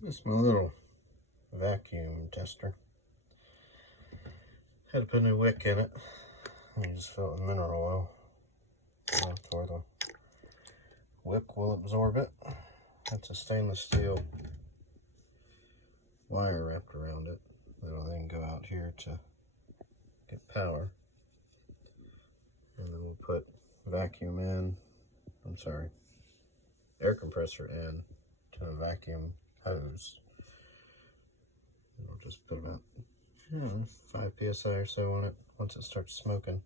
This is my little vacuum tester. Had to put a new wick in it. I just fill it with mineral oil. To where the wick will absorb it. It's a stainless steel wire wrapped around it. That'll then go out here to get power. And then we'll put vacuum in. Air compressor in to a vacuum hose. And we'll just put about 5 psi or so on it once it starts smoking.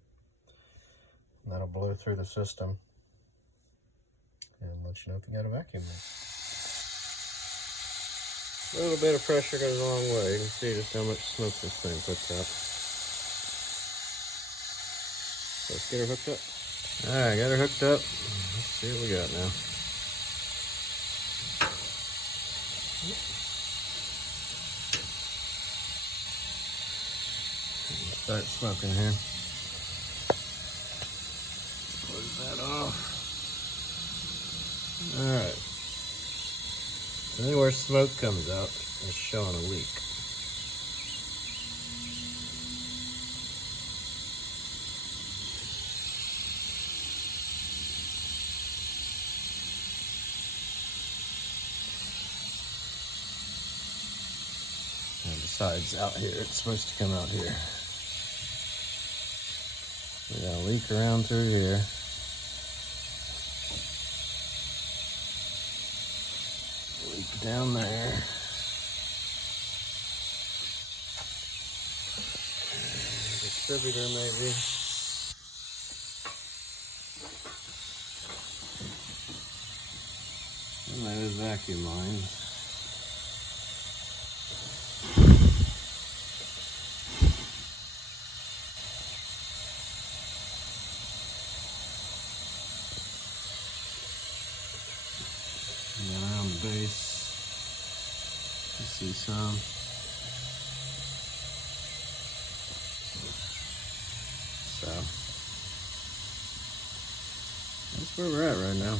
And that'll blow through the system and let you know if you got a vacuum there. A little bit of pressure goes a long way. You can see just how much smoke this thing puts out. Let's get her hooked up. Alright, got her hooked up. Let's see what we got now. Start smoking here. Close that off. Alright. Anywhere smoke comes out is showing a leak. And besides out here, it's supposed to come out here. We got a leak around through here. Leak down there. Distributor maybe. And there's vacuum lines. And then around the base, you see some. So that's where we're at right now.